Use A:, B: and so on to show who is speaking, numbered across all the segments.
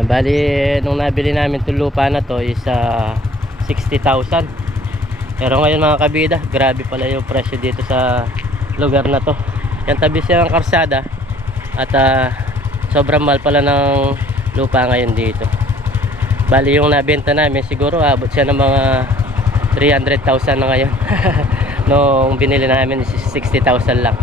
A: Yan, bali, nung nabili namin itong lupa na to is ah, 60,000. Pero ngayon mga kabida, grabe pala yung presyo dito sa lugar na to. Yan tabi siya ng karsada at ah, sobrang mahal pala ng lupa ngayon dito. Bali yung nabenta namin siguro abot siya ng mga 300,000 na ngayon. Nung binili namin is 60,000 lang.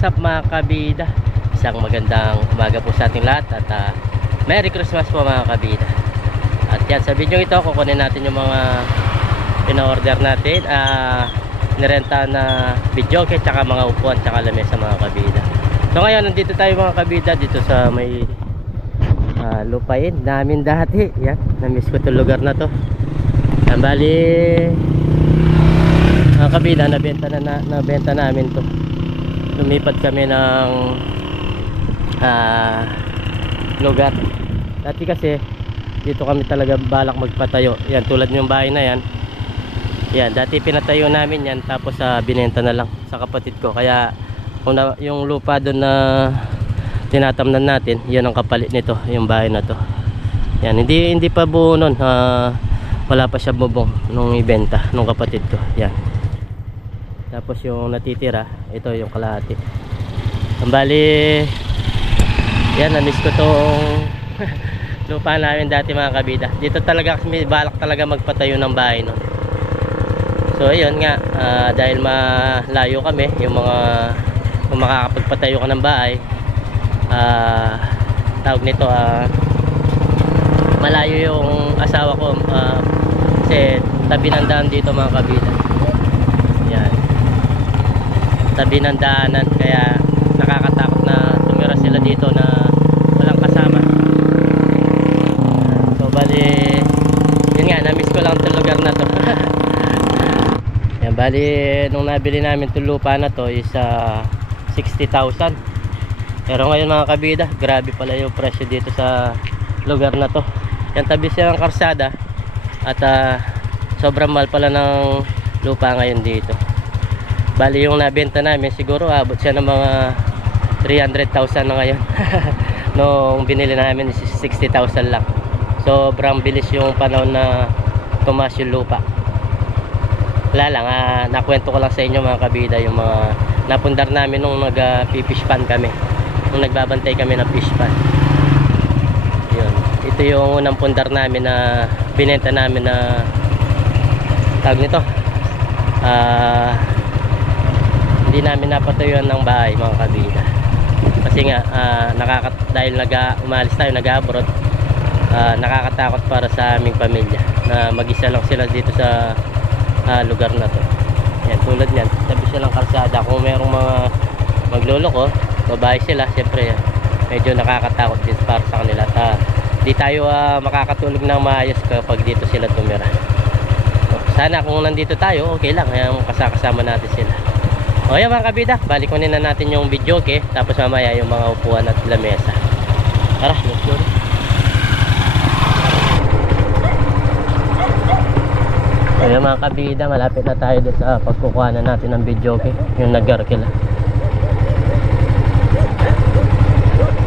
A: What's up mga kabida? Isang magandang umaga po sa ating lahat at ah, Merry Christmas po mga kabida. At yan, sa video ito, kukunin natin yung mga pina-order natin. Ah, nirenta na video kaya tsaka mga upuan tsaka lamesa mga kabida. So ngayon, nandito tayo mga kabida dito sa may ah, lupain namin dati. Yan, na-miss ko itong lugar na to. Yan, bali mga kabila nabenta na, na nabenta namin to lumipat kami ng ah, lugar. Dati kasi dito kami talaga balak magpatayo. Yan tulad yung bahay na yan. Yan dati pinatayo namin yan tapos sa binenta na lang sa kapatid ko. Kaya kung yung lupa doon na tinatamnan natin yun ang kapalit nito yung bahay na to. Yan hindi hindi pa buo nun. Ah, wala pa siya bubong nung ibenta nung kapatid ko. Yan tapos yung natitira, ito yung kalahati. Ang yan, na-miss ko tong lupa namin dati mga kabida. Dito talaga kami balak talaga magpatayo ng bahay no. So ayun nga, ah, dahil malayo kami, yung mga kung makakapagpatayo ka ng bahay, ah, tawag nito, ah, malayo yung asawa ko ah, kasi tabi ng daan dito mga kabida. Tabi ng daanan kaya nakakatakot na tumira sila dito na walang kasama. So bali yun nga namiss ko lang itong lugar na to. Yan bali nung nabili namin itong lupa na to is ah, 60,000 pero ngayon mga kabida grabe pala yung presyo dito sa lugar na to. Yan tabi siya ng karsada at ah, sobrang mahal pala ng lupa ngayon dito Bali yung nabenta namin siguro abot siya ng mga 300,000 na ngayon. Nung binili namin is 60,000 lang. Sobrang bilis yung panahon na tumaas yung lupa. Wala lang, ah, nakwento ko lang sa inyo mga kabida yung mga napundar namin nung nag-fish pan kami. Nung nagbabantay kami ng fish pan. Yun. Ito yung unang pundar namin na binenta namin na tawag nito. Ah, hindi namin napatuyuan ng bahay mga kabida kasi nga ah, nakakat dahil naga umalis tayo nag-abroad ah, nakakatakot para sa aming pamilya na mag-isa lang sila dito sa ah, lugar na to. Yan tulad yan tabi silang kalsada. Kung merong mga magluloko babae sila siyempre medyo nakakatakot din para sa kanila. At ah, di tayo ah, makakatulog ng maayos kapag dito sila tumira. Sana kung nandito tayo okay lang. Kasakasama natin sila o yan mga kabida, balik kunin na natin yung video okay? Tapos mamaya yung mga upuan at lamesa. Tara, let's go. O yan mga kabida, malapit na tayo sa pagkukuha na natin ng video okay? Yung nag-garkila.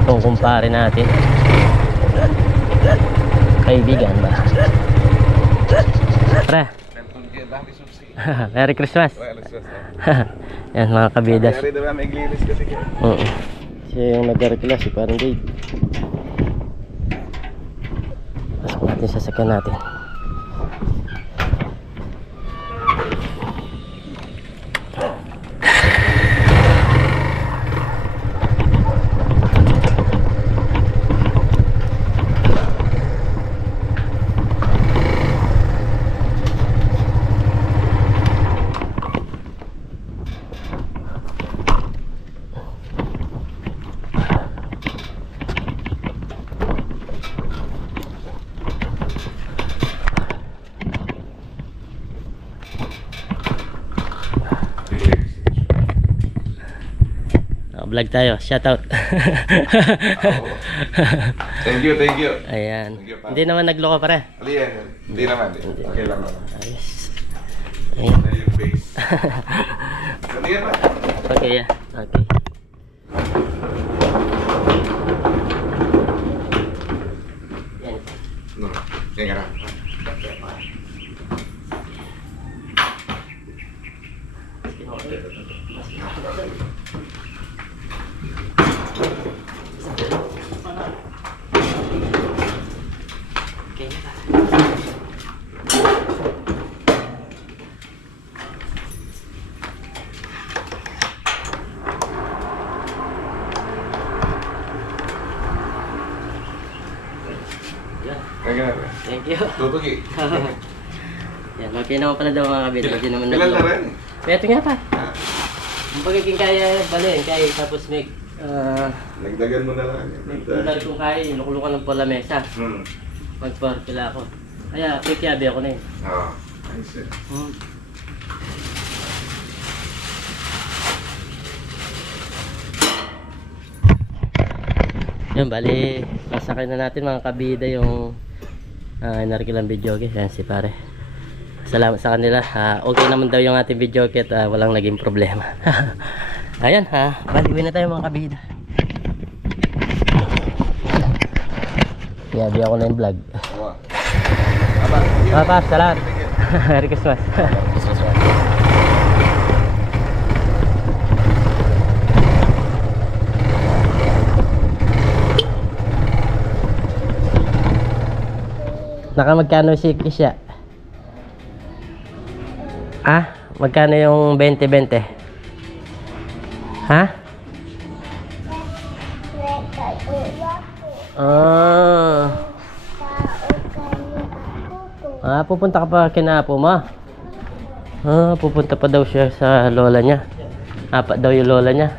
A: Itong kumpare natin. Kaibigan ba? Tara, Merry Christmas. yan mga kabidas.
B: Kaya rin may glinis kasi.
A: Oo. Siya yung nag-rekla si parang Dave. Pasok natin sa sasakyan natin. Vlog tayo. Shout out.
B: Thank you, thank you.
A: Ayan.
B: Thank you, pa.
A: Hindi naman nagloko pare.
B: Yan. Hindi naman. eh. Okay lang naman.
A: Ayos. Ayan.
B: Na yung base. Ano?
A: Okay, yeah. Okay. Yan.
B: No. Yan ka na.
A: Yan.
B: Yan ka na.
A: Thank you.
B: Tutugi.
A: Yan, okay naman pala daw mga kabila. Hindi naman
B: Ilan na rin?
A: Ito nga pa.
B: Ah,
A: Ang pagiging kaya, balin, kaya tapos may ah,
B: Nagdagan mo na lang.
A: may tulad kung kaya, yung lukulukan ng pala mesa.
B: Hmm.
A: Magparkila ako. Kaya, kikiabi ako na yun.
B: Oo. Ayos eh.
A: Hmm. Yan, bali, nasakay na natin mga kabida yung uh, inarkilang video okay? Yan si pare. Salamat sa kanila. Ah, okay naman daw yung ating video at ah, walang naging problema. Ayan ha, bali uwi na tayo mga kabida. Yabi ako na yung vlog.
B: Awa. Aba.
A: Mga paps, salamat. Merry Christmas. Naka magkano si Kisha? Ah, magkano yung 20-20? Ha? Ah. Ah, pupunta ka pa kina Apo mo? Ah, pupunta pa daw siya sa lola niya. Apa daw yung lola niya.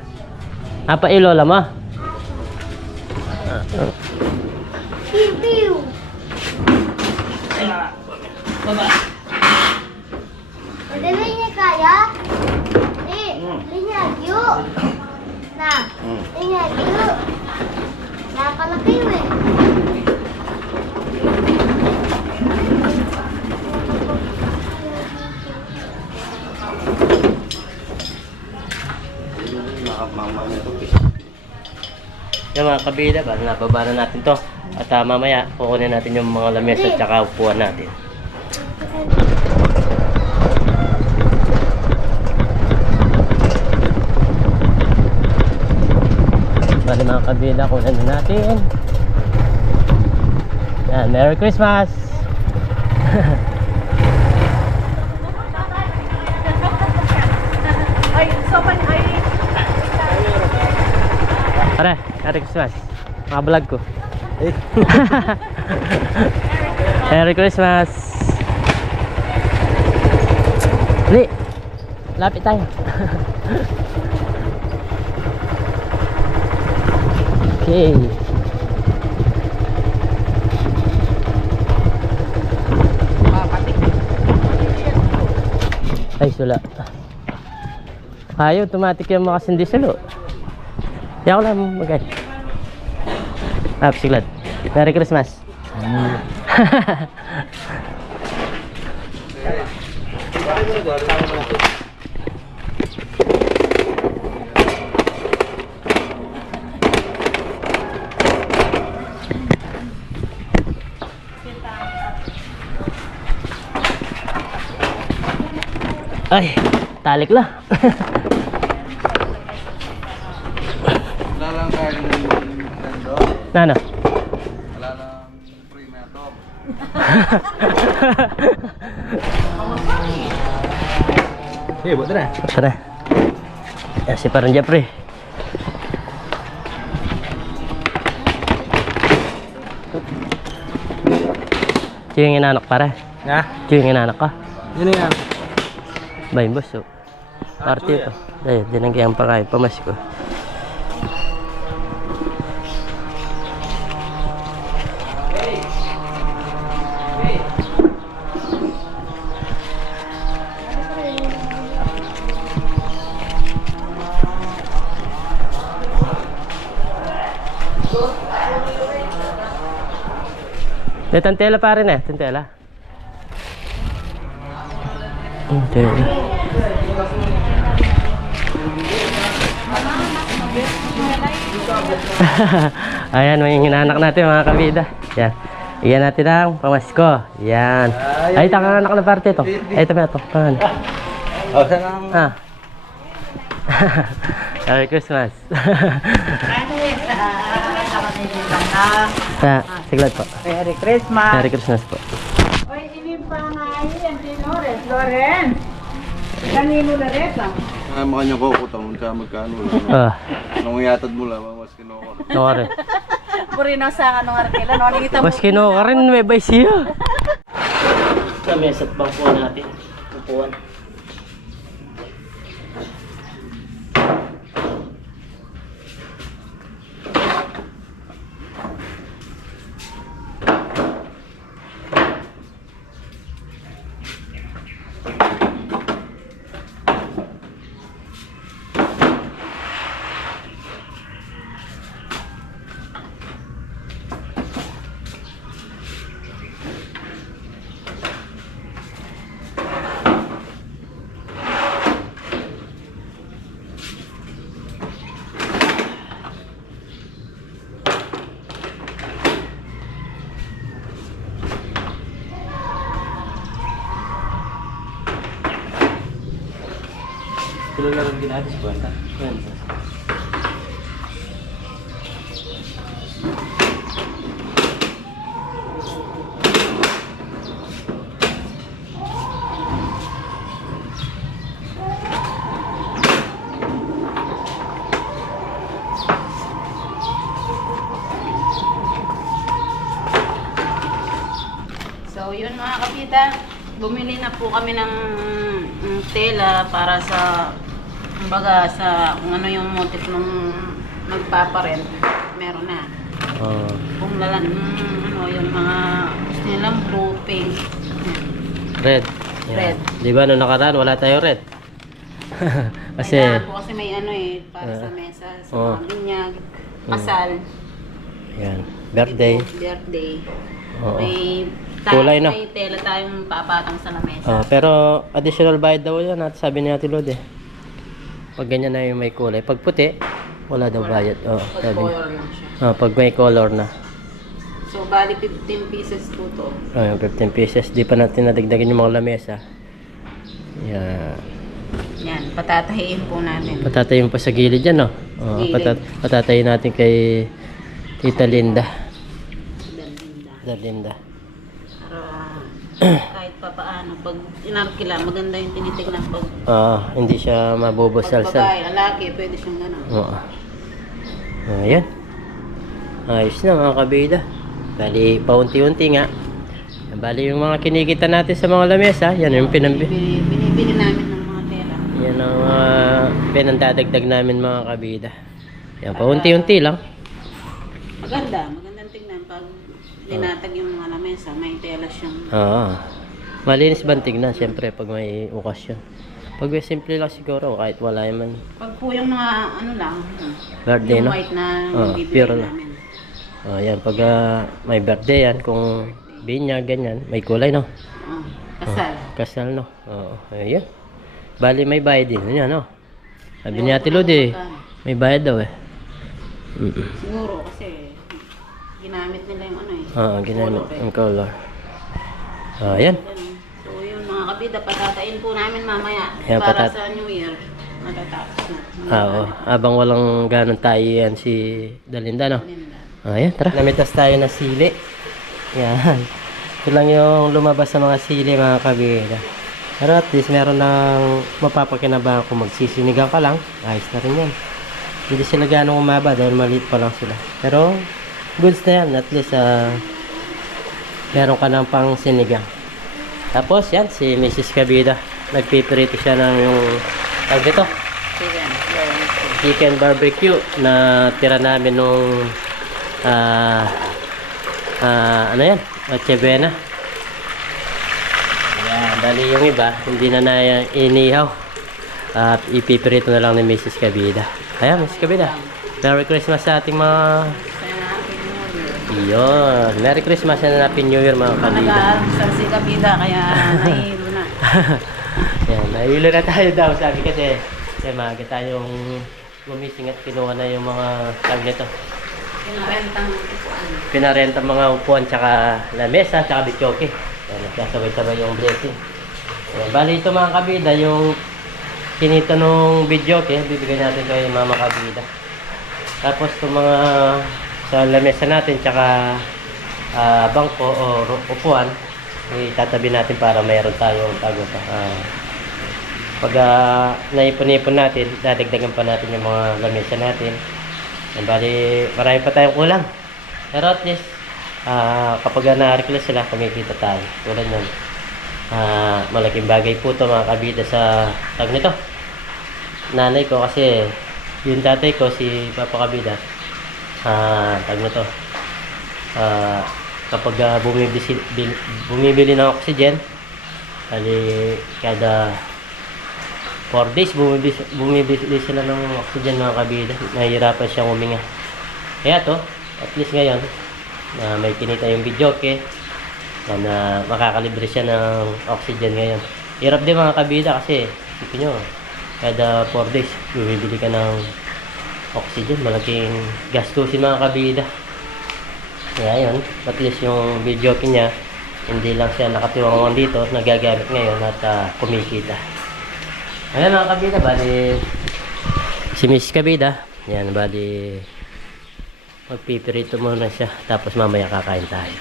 A: Apa yung lola mo? Ah,
C: yuk. Nah, linyag yuk. Nakalaki yun eh.
A: Yung mga kabila, bala nababa na natin to. At ah, mamaya, kukunin natin yung mga lamesa at saka upuan natin. Bali mga kabila, kunin na natin. Yan, Merry Christmas!
D: Ay, sopan ay
A: Pare, Merry Christmas. Mga vlog ko. Merry Christmas. Li, lapit tayo. okay. Ay, sula. Ayaw, automatic yung makasindi sulo. Yaw lang magay. Ah, siglad. Merry Christmas. Ay, talik lah.
B: Wala lang kain ng Nintendo.
A: Nano?
B: Wala lang free na to. Eh, buat na.
A: Sana. Yan si parang Jeffrey. Ito yung inanak para.
B: Ha?
A: Ito yung inanak ka.
B: Yun.
A: Bayin boss. So. Party ito. Ay, dinagyan pa kayo. Pamasko. Eh, tantela pa rin eh. Tantela. Okay. Ayan, may hinanak natin mga kabida. Yan. Iyan natin ang pamasko. Yan. Ay, taka anak na parte ito. Ay, ito na ito. Pan.
B: Oh, saan ang...
A: Ah. Merry Christmas. Sa, siglat po.
D: Merry Christmas.
A: Merry Christmas po.
D: Oy, ini pa nga yan, Tinores, Loren. Kanino na rin lang?
B: Ah, makanya ko, kutang ka magkano.
A: Ah,
B: Nung yatad mo lang, mas kinuha.
A: no rin.
D: Puri na sa anong arkila, no? Nangita mo.
A: Mas kino ka rin, may bay siya. Sa mesa't bangko natin. Upuan. Tuloy lang ang ginagawa sa kwenta. Kwenta.
E: So, yun mga kapita, bumili na po kami ng ng tela para sa, kumbaga, sa kung ano yung motif nung nagpaparent, meron na.
A: Oh.
E: Kung lalan, mm, ano, yung mga gusto nilang blue, pink, yan.
A: Red.
E: Red.
A: Di ba nung nakaraan, wala tayo red? Kasi,
E: Kailangan po kasi may ano eh, para sa
A: Ah.
E: mesa, sa
A: Oh.
E: mga binyag, kasal,
A: yan. Birthday.
E: birthday.
A: Oo.
E: May,
A: Kulay na.
E: may tela tayong papatong sa lamesa.
A: Oh, pero additional bayad daw yan at sabi ni Ate Lode. Pag ganyan na yung may kulay. Pag puti, wala daw bayad. Oh,
E: Pag
A: sabi
E: color lang siya.
A: Oh, pag may color na.
E: So, bali 15 pieces po to.
A: Oh, yung 15 pieces. Di pa natin nadagdagan yung mga lamesa. Yan.
E: Yan, patatahiin po natin.
A: Patatayin pa sa gilid yan, no? Oh,
E: Gilid.
A: patat patatayin natin kay Tita Linda.
E: Dandinda.
A: Tita Linda.
E: Para paano, pag inarkila, maganda yung tinitignan. Pag,
A: Oo, hindi siya
E: pag
A: mabubusalsal.
E: babae, lalaki, pwede siyang gano'n.
A: Oo. Ayan. Ayos na mga kabida. Bali, paunti-unti nga. Bali, yung mga kinikita natin sa mga lamesa, yan yung pinambi.
E: Binibili, binibili namin ng mga tela.
A: Yan ang uh, pinandadagdag namin mga kabida. Yan, paunti-unti lang.
E: Maganda, magandang tingnan. Pag linatag yung mga lamesa, may tela siyang
A: Oo. Malinis ba ang tignan, siyempre, pag may okasyon. Pag may simple lang siguro, kahit wala man.
E: Pag po yung mga ano lang,
A: Birthday,
E: yung
A: no?
E: white na
A: Oh, pure na.
E: namin.
A: Oh, yan, pag ah, may birthday yan, kung binya, ganyan, may kulay, no?
E: Oh, kasal.
A: Kasal, no? Oo, ayun. Bali, may bayad din. Yan, no? Sabi ni Ate Lodi, may bayad daw eh. Mm
E: Siguro kasi ginamit nila yung ano eh.
A: Oo, ginamit
E: color eh.
A: ang color. Ah, yan.
E: Kabida, patatain po namin mamaya
A: Yan,
E: para
A: patat-
E: sa New Year. Matatapos na.
A: Ah, oo. Abang walang ganun tayo yan si Dalinda, no?
E: Linda.
A: Ah, yan, tara. Namitas tayo ng sili. Yan. Ito lang yung lumabas sa mga sili, mga kabida. Pero at least meron ng mapapakinabangan kung magsisinigang ka lang. Ayos na rin yan. Hindi sila ganong umaba dahil maliit pa lang sila. Pero goods na yan. At least ah, meron ka ng pang sinigang. Tapos yan, si Mrs. Kabida. Nagpipirito siya ng yung tawag dito,
E: Chicken.
A: Barbecue na tira namin nung ah ah, ano yan? Noche Buena. Ayan, bali yung iba, hindi na na inihaw. At ipiprito na lang ni Mrs. Kabida. Ayan, Mrs. Kabida. Merry Christmas sa ating mga...
E: Kaya natin New Year.
A: Yun. Merry Christmas and Happy New Year mga kabida.
E: Nag-aaral si kabida kaya nahihilo na.
A: Nahilo na tayo daw, sabi kasi. Kasi maaga tayong gumising at kinuha na yung mga tag nito.
E: Pinarentang upuan.
A: Pinarenta mga upuan, tsaka lamesa, tsaka bityoke. Ayan, nagkasabay-sabay yung blessing. Ayan, bali ito mga kabida, yung kinita nung bityoke, bibigyan natin kay mama kabida. Tapos itong mga sa lamesa natin, tsaka ah, bangko o upuan, itatabi natin para mayroon tayong tago pa. Ah, pag ah, naipon-ipon natin, dadagdagan pa natin yung mga lamesa natin. Yan, bali, marami pa tayong kulang. Pero at least, ah, kapag na-request sila, kumikita tayo. Tulad nun. Ah, malaking bagay po to mga kabida sa tag nito. Nanay ko kasi, yung tatay ko, si Papa Kabida, ah, tag nito. Ah, kapag ah, bumibili, bil- bumibili ng oxygen, bali, kada 4 days bumibili, bumibili sila ng oxygen mga kabida. Nahihirapan siyang huminga. Kaya to, at least ngayon, na may kinita yung videoke, na, na makakalibre siya ng oxygen ngayon. Hirap din mga kabida kasi, isipin nyo, kada 4 days, bumibili ka ng oxygen. Malaking gastusin mga kabida. Kaya yun, at least yung videoke niya, hindi lang siya nakatiwang dito, nagagamit ngayon at ah, kumikita. Ayan mga kabida, bali si Miss Kabida. Yan, bali magpipirito muna siya. Tapos mamaya kakain tayo.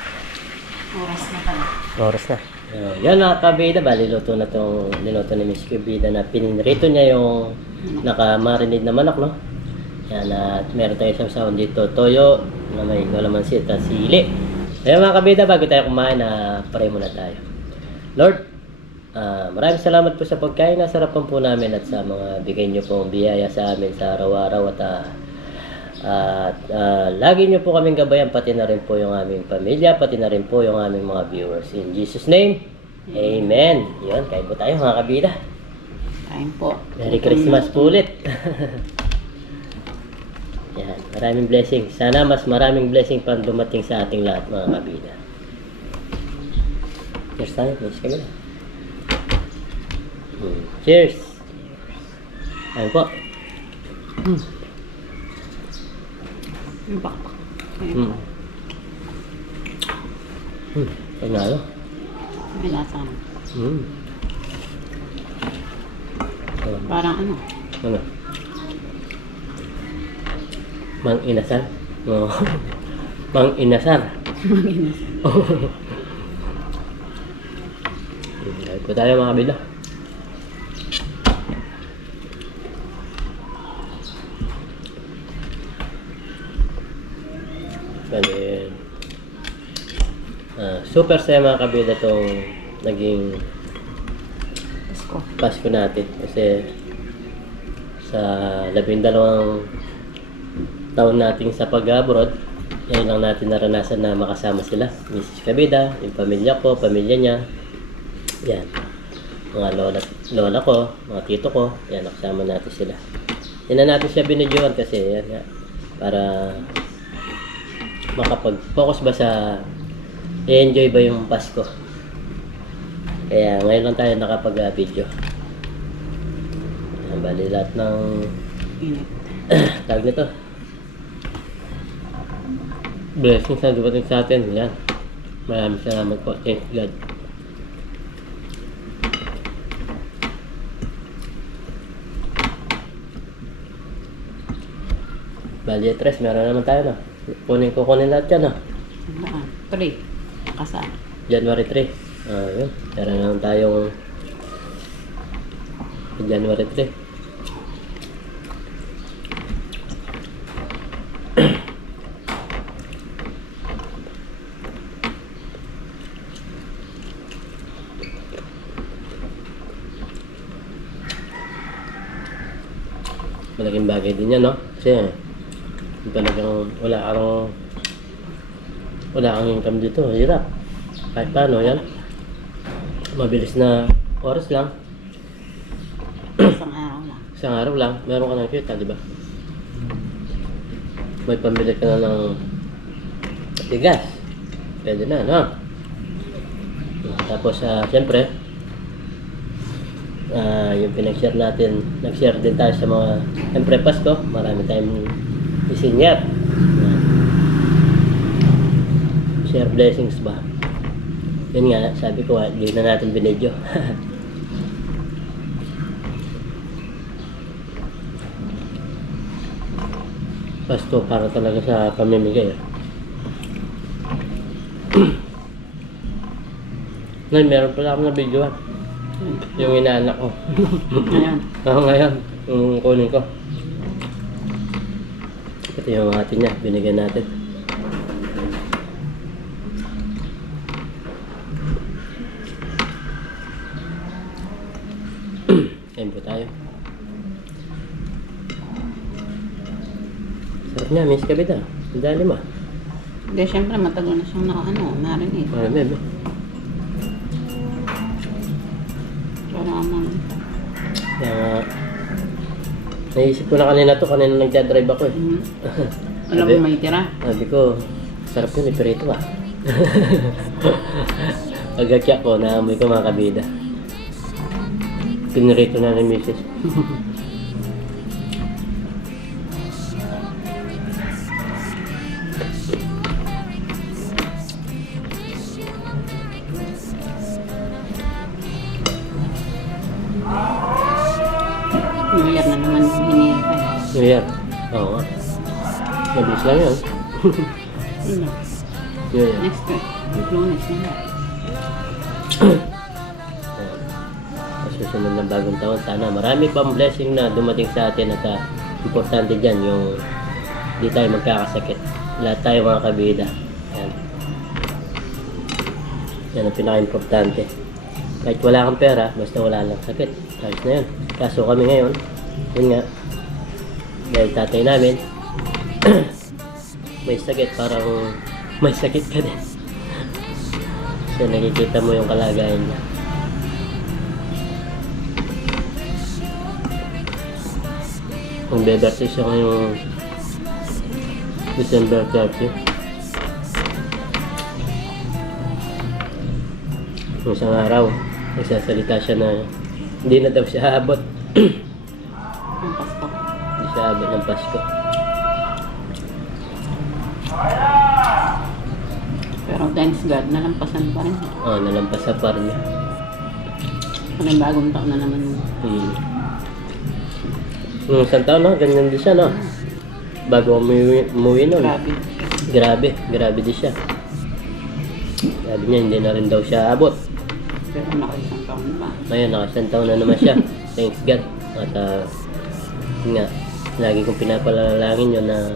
E: Oras na pala.
A: Oras na. Uh, yan mga kabida, bali luto na itong niluto ni Miss Kabida na pininrito niya yung nakamarinate na manok, no? Yan, at meron tayo isang sound dito, toyo, na may kalamansi at sili. Ayan mga kabida, bago tayo kumain, na pray muna tayo. Lord, ah, maraming salamat po sa pagkain na sarapan po namin at sa mga bigay niyo pong biyaya sa amin sa araw-araw at ah, at ah, lagi niyo po kaming gabayan pati na rin po yung aming pamilya, pati na rin po yung aming mga viewers. In Jesus name, Amen. Yun, kain po tayo mga kabida.
E: Kain po.
A: Merry Christmas po ulit. Maraming blessing. Sana mas maraming blessing pang dumating sa ating lahat mga kabida. Cheers tayo, please kami na. Hmm. Cheers! Ayun po.
E: Yung pakpak.
A: Hmm. Hmm. Panalo.
E: Bilasan.
A: Hmm. Oh,
E: Parang ano?
A: ano? Mang inasal? Oo. Mang inasal. Ayun po tayo mga kabila. Bali, ah, super saya mga kabila itong naging
E: Pasko.
A: Pasko natin kasi sa labindalawang taon nating sa pag-abroad, ngayon lang natin naranasan na makasama sila. Mrs. Kabida, yung pamilya ko, pamilya niya. Yan. Mga lola, lola ko, mga tito ko. Yan, nakasama natin sila. Yan na natin siya binidyoan kasi yan nga. Para makapag-focus ba sa i-enjoy ba yung Pasko. Kaya ngayon lang tayo nakapag-video. Yan, bali lahat ng tawag nito. Blessings na dumating sa atin. Yan. Maraming salamat po. Thank God. Bali, tres. Meron naman tayo na. Kunin ko kunin lahat yan ah.
E: Saan? Tuloy. Kasal.
A: January 3. Ah, yun. Meron naman tayong January 3. Malaking bagay din yan, no? Kasi yung talagang wala kang wala kang income dito, hirap. Kahit paano, yan. Mabilis na oras lang.
E: Isang araw lang.
A: Isang araw lang, meron ka ng kita, di ba? May pambili ka na ng bigas. Pwede na, no? Tapos, ah, siyempre, Ah, yung pinag-share natin, nag-share din tayo sa mga, siyempre Pasko, marami tayong isinyap. Share blessings ba? Yun nga, sabi ko, ah, hindi na natin binidyo. Pasko para talaga sa pamimigay. ah. Ngayon, meron pala akong na-video ah. Yung inaanak ko.
E: Ayan.
A: Ako ngayon, yung kunin ko. Ito yung atin niya, binigyan natin. Kain po tayo. Sarap niya, miss kabit ah. Ang dali mo.
E: Hindi, syempre matagal na siyang na, ano, narinig.
A: Ano, bebe?
E: Naman,
A: Kaya naisip ko na kanina to, kanina nagdadrive ako eh.
E: mm, alam mo may tira.
A: Sabi ko, sarap yun, iperito ah. Pagkakya ko, naamoy ko mga kabida. Pinirito na ni Mrs. yun.
E: Na.
A: New Year.
E: Next week, lunes na.
A: Sa susunod na bagong taon, sana marami pang blessing na dumating sa atin at ah, importante dyan yung hindi tayo magkakasakit. Lahat tayo mga kabida. Yan. Yan ang pinaka-importante. Kahit wala kang pera, basta wala lang sakit. Ayos na yun. Kaso kami ngayon, yun nga, dahil tatay namin, may sakit, parang may sakit ka din. So nakikita mo yung kalagayan niya. Kung beberte siya ngayong December 30. Yung isang araw, nagsasalita siya na hindi na daw siya aabot.
E: Ang Pasko.
A: Hindi siya aabot ng Pasko.
E: Pero thanks God, nalampasan pa rin.
A: Oh, nalampas sa par niya.
E: Panay bagong taon na naman.
A: Hmm. Nung isang taon, no? ganyan din siya, no? Bago umuwi, umuwi nun.
E: Grabe.
A: Grabe, grabe din siya. Sabi niya, hindi na rin daw siya abot.
E: Pero nakaisang taon pa.
A: Ngayon, nakasang taon na naman siya. Thanks God. At, yun nga, lagi kong pinapalalangin yun na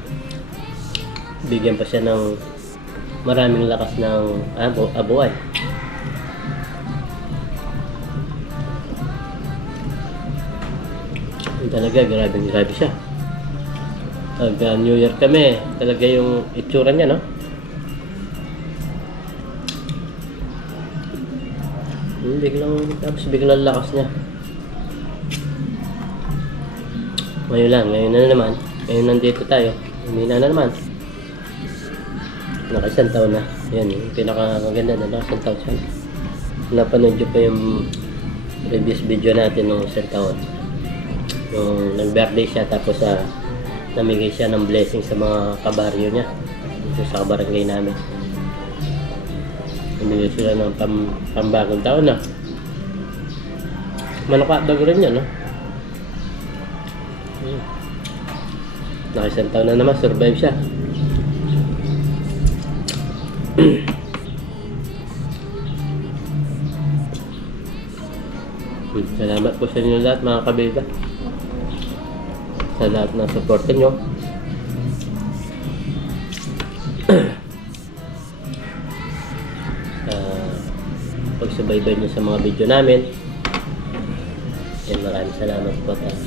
A: bigyan pa siya ng maraming lakas ng abo, abuay. Yun talaga, grabe, grabe siya. Pag ah, New Year kami, talaga yung itsura niya, no? Yung biglang, tapos biglang lakas niya. Ngayon lang, ngayon na naman. Ngayon nandito tayo. Humina na naman. Nakaisang taon na. Yan, yung pinakamaganda na nakaisang taon siya. Napanood nyo pa yung previous video natin nung isang taon. Yung nag-birthday siya tapos sa namigay siya ng blessing sa mga kabaryo niya dito sa kabarangay namin. Namigay sila ng pam, pambagong taon na. Manukatdag rin yan, no? Hmm. Nakisang taon na naman, survive siya. Salamat po sa inyo lahat mga kabida. Sa lahat ng support nyo. sa pagsubaybay nyo sa mga video namin. Yan, maraming salamat po. At,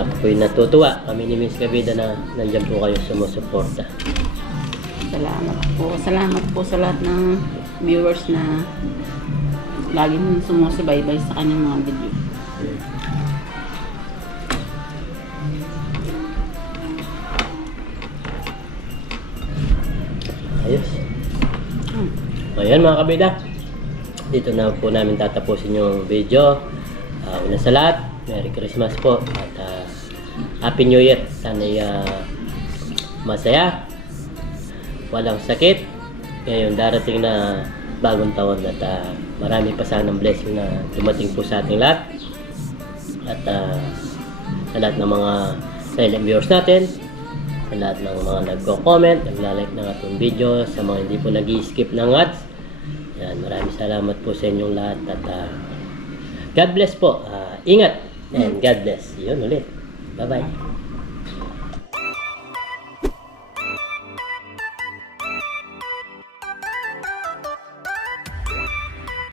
A: ako po'y natutuwa. Kami ni Miss Kabida na nandyan po kayo sumusuporta.
E: Salamat po. Salamat po sa lahat ng viewers na laging sumusubaybay sa kanyang mga video.
A: Ayos.
E: Hmm.
A: Ayan mga kabida. dito na po namin tatapusin yung video. Uh, una sa lahat, Merry Christmas po at ah, Happy New Year. Sana masaya, walang sakit. Ngayon darating na bagong taon at ah, marami pa sanang blessing na dumating po sa ating lahat. At ah, sa lahat ng mga silent viewers natin, sa lahat ng mga nagko-comment, nagla-like ng ating video, sa mga hindi po nag-skip ng ads. Yan, maraming salamat po sa inyong lahat at ah, God bless po. Ah, ingat and God bless. Yun ulit. Bye-bye.